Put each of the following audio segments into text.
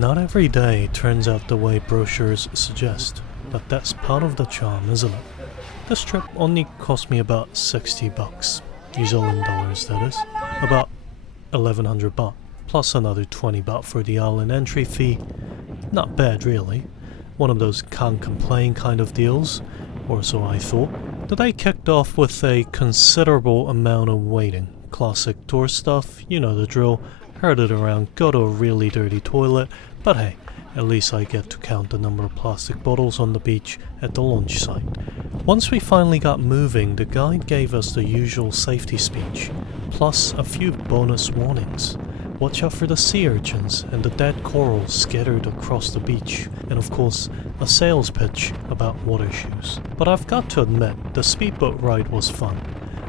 Not every day turns out the way brochures suggest, but that's part of the charm, isn't it? This trip only cost me about 60 bucks, New Zealand dollars that is, about 1100 baht, plus another 20 baht for the island entry fee. Not bad really, one of those can't complain kind of deals, or so I thought. The day kicked off with a considerable amount of waiting. Classic tour stuff, you know the drill, herded around, go to a really dirty toilet, but hey, at least I get to count the number of plastic bottles on the beach at the launch site. Once we finally got moving, the guide gave us the usual safety speech, plus a few bonus warnings. Watch out for the sea urchins and the dead corals scattered across the beach, and of course, a sales pitch about water shoes. But I've got to admit, the speedboat ride was fun.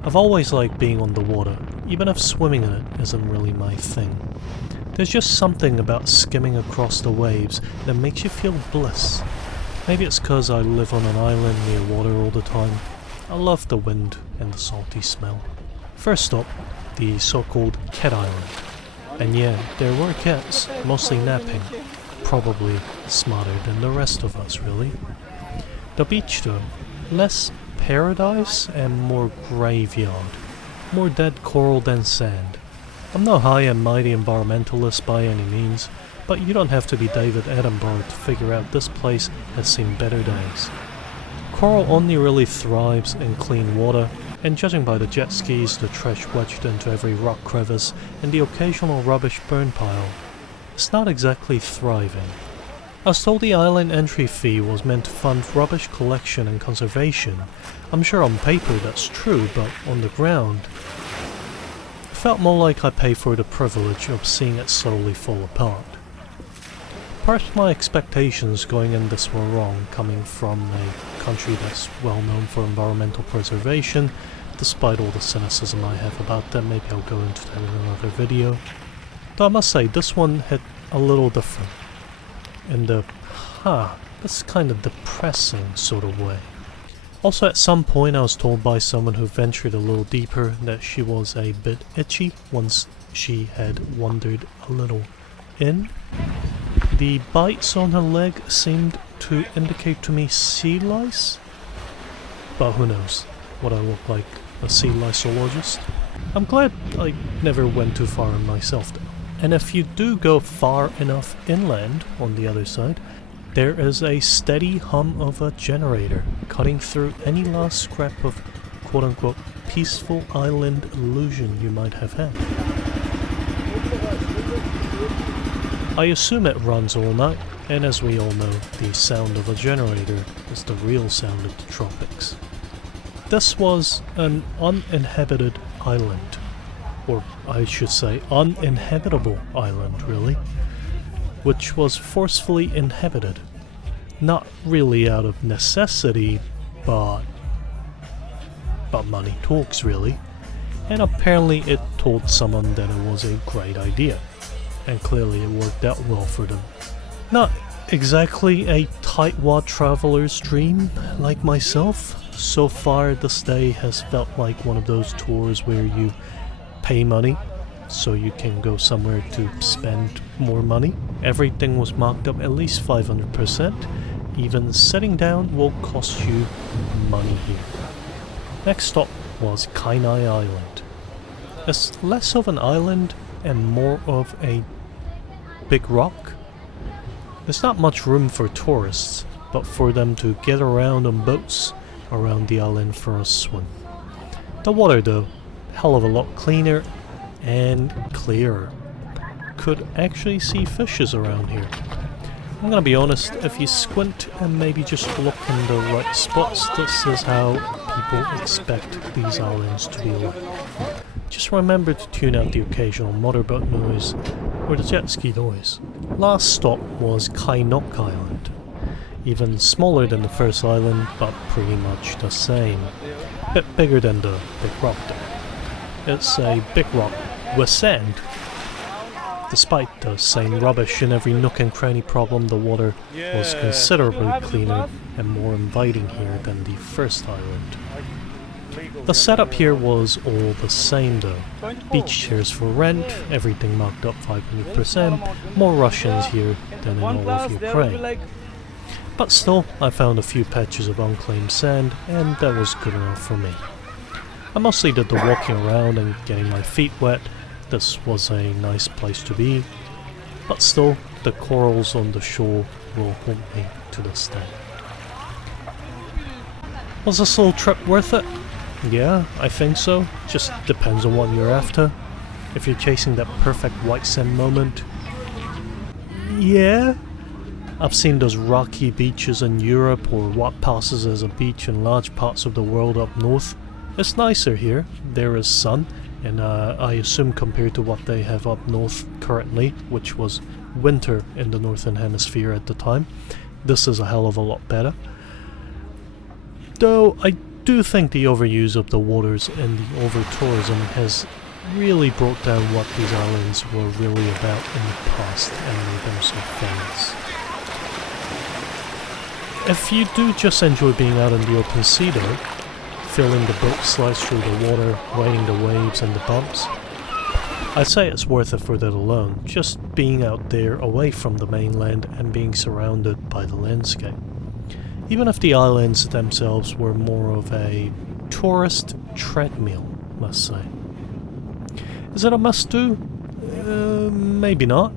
I've always liked being on the water, even if swimming in it isn't really my thing. There's just something about skimming across the waves that makes you feel bliss. Maybe it's cause I live on an island near water all the time. I love the wind and the salty smell. First stop, the so-called Cat Island. And yeah, there were cats, mostly napping. Probably smarter than the rest of us, really. The beach though, less paradise and more graveyard. More dead coral than sand. I'm no high and mighty environmentalist by any means, but you don't have to be David Attenborough to figure out this place has seen better days. Coral only really thrives in clean water, and judging by the jet skis, the trash wedged into every rock crevice, and the occasional rubbish burn pile, it's not exactly thriving. I was told the island entry fee was meant to fund rubbish collection and conservation. I'm sure on paper that's true, but on the ground, it felt more like I paid for the privilege of seeing it slowly fall apart. Perhaps my expectations going in this were wrong, coming from a country that's well known for environmental preservation, despite all the cynicism I have about them. Maybe I'll go into that in another video. Though I must say, this one hit a little different. In the, that's kind of depressing sort of way. Also at some point I was told by someone who ventured a little deeper that she was a bit itchy once she had wandered a little in. The bites on her leg seemed to indicate to me sea lice, but who knows, would I look like a sea liceologist? I'm glad I never went too far in myself though. And if you do go far enough inland on the other side, there is a steady hum of a generator cutting through any last scrap of quote-unquote peaceful island illusion you might have had. I assume it runs all night, and as we all know, the sound of a generator is the real sound of the tropics. This was an uninhabited island, or I should say uninhabitable island really, which was forcefully inhabited. Not really out of necessity, but money talks really, and apparently it told someone that it was a great idea, and clearly it worked out well for them. Not exactly a tightwad traveler's dream like myself. So far this day has felt like one of those tours where you pay money so you can go somewhere to spend more money. Everything was marked up at least 500%. Even sitting down will cost you money here. Next stop was Khai Island. It's less of an island and more of a big rock. There's not much room for tourists, but for them to get around on boats around the island for a swim. The water though, hell of a lot cleaner and clearer. Could actually see fishes around here. I'm gonna be honest, if you squint and maybe just look in the right spots, this is how people expect these islands to be like. Just remember to tune out the occasional motorboat noise or the jet ski noise. Last stop was Khai Island. Even smaller than the first island, but pretty much the same. Bit bigger than the big rock though. It's a big rock with sand. Despite the same rubbish in every nook and cranny problem, the water was considerably cleaner and more inviting here than the first island. The setup here was all the same though. Beach chairs for rent, everything marked up 500%, more Russians here than in all of Ukraine. But still, I found a few patches of unclaimed sand, and that was good enough for me. I mostly did the walking around and getting my feet wet. This was a nice place to be, but still, the corals on the shore will haunt me to this day. Was this little trip worth it? Yeah, I think so. Just depends on what you're after. If you're chasing that perfect white sand moment, yeah. I've seen those rocky beaches in Europe or what passes as a beach in large parts of the world up north. It's nicer here. There is sun, and I assume compared to what they have up north currently, which was winter in the northern hemisphere at the time, this is a hell of a lot better. Though I do think the overuse of the waters and the over-tourism has really brought down what these islands were really about in the past and made them so famous. If you do just enjoy being out in the open sea though, feeling the boat slice through the water, riding the waves and the bumps, I'd say it's worth it for that alone, just being out there away from the mainland and being surrounded by the landscape. Even if the islands themselves were more of a tourist treadmill, must say. Is it a must-do? Maybe not,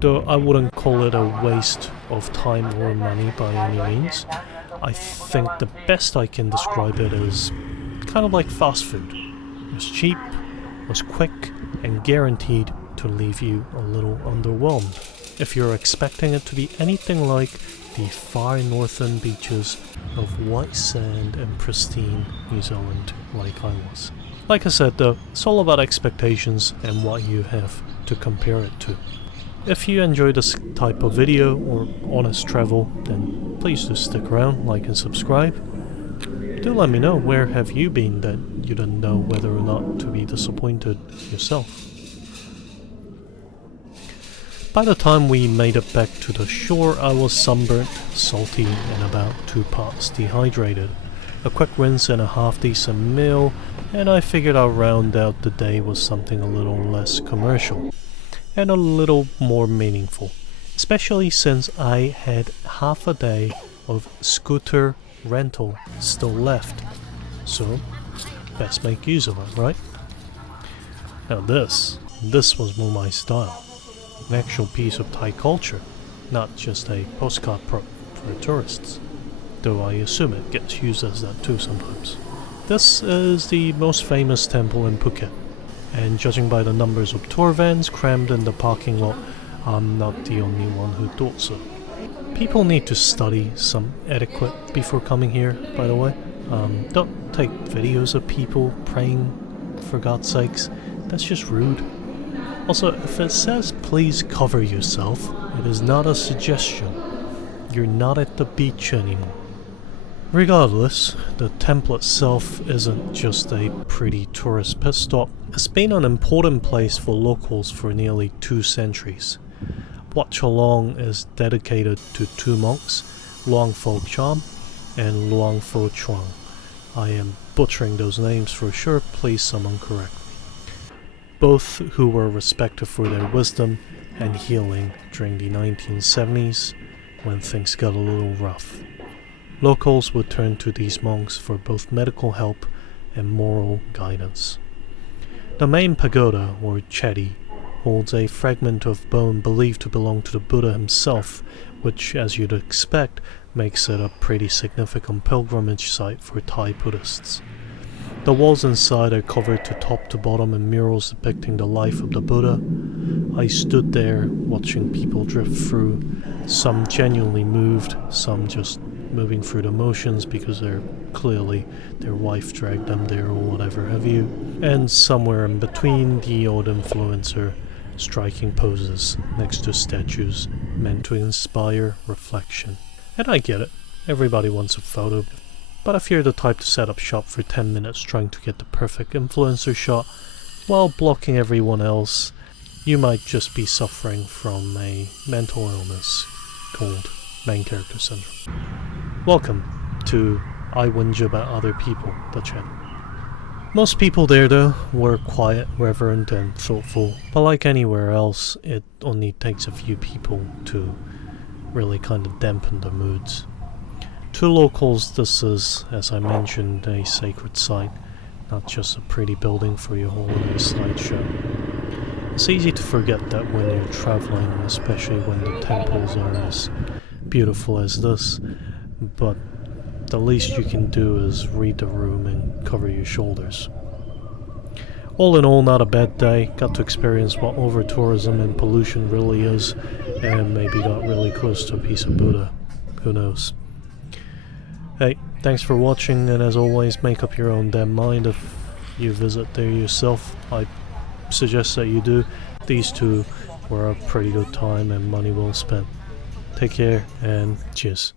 though I wouldn't call it a waste of time or money by any means. I think the best I can describe it is kind of like fast food. It was cheap, was quick, and guaranteed to leave you a little underwhelmed if you're expecting it to be anything like the far northern beaches of white sand and pristine New Zealand like I was. Like I said though, it's all about expectations and what you have to compare it to. If you enjoy this type of video or honest travel, then please do stick around, like and subscribe. Do let me know where have you been that you didn't know whether or not to be disappointed yourself. By the time we made it back to the shore, I was sunburnt, salty, and about 2 parts dehydrated. A quick rinse and a half-decent meal, and I figured I'd round out the day with something a little less commercial, and a little more meaningful, especially since I had half a day of scooter rental still left, so best make use of it, right? Now this was more my style. An actual piece of Thai culture, not just a postcard prop for tourists, though I assume it gets used as that too sometimes. This is the most famous temple in Phuket, and judging by the numbers of tour vans crammed in the parking lot, I'm not the only one who thought so. People need to study some etiquette before coming here, by the way. Don't take videos of people praying, for God's sakes, that's just rude. Also, if it says please cover yourself, it is not a suggestion. You're not at the beach anymore. Regardless, the temple itself isn't just a pretty tourist pit stop. It's been an important place for locals for nearly 2 centuries. Wat Chalong is dedicated to 2 monks, Luang Pho Cham and Luang Pho Chuang. I am butchering those names for sure, please someone correct me. Both who were respected for their wisdom and healing during the 1970s when things got a little rough. Locals would turn to these monks for both medical help and moral guidance. The main pagoda, or chedi, holds a fragment of bone believed to belong to the Buddha himself, which, as you'd expect, makes it a pretty significant pilgrimage site for Thai Buddhists. The walls inside are covered to top to bottom in murals depicting the life of the Buddha. I stood there watching people drift through, some genuinely moved, some just moving through the motions because their wife dragged them there or whatever have you, and somewhere in between the odd influencer striking poses next to statues meant to inspire reflection. And I get it, everybody wants a photo. But if you're the type to set up shop for 10 minutes trying to get the perfect influencer shot while blocking everyone else, you might just be suffering from a mental illness called main character syndrome. Welcome to I Whinge About Other People, the channel. Most people there though were quiet, reverent and thoughtful, but like anywhere else, it only takes a few people to really kind of dampen the moods. To locals, this is, as I mentioned, a sacred site, not just a pretty building for your holiday slideshow. It's easy to forget that when you're traveling, especially when the temples are as beautiful as this, but the least you can do is read the room and cover your shoulders. All in all, not a bad day. Got to experience what over-tourism and pollution really is, and maybe got really close to a piece of Buddha. Who knows? Hey, thanks for watching, and as always, make up your own damn mind if you visit there yourself. I suggest that you do. These two were a pretty good time and money well spent. Take care, and cheers.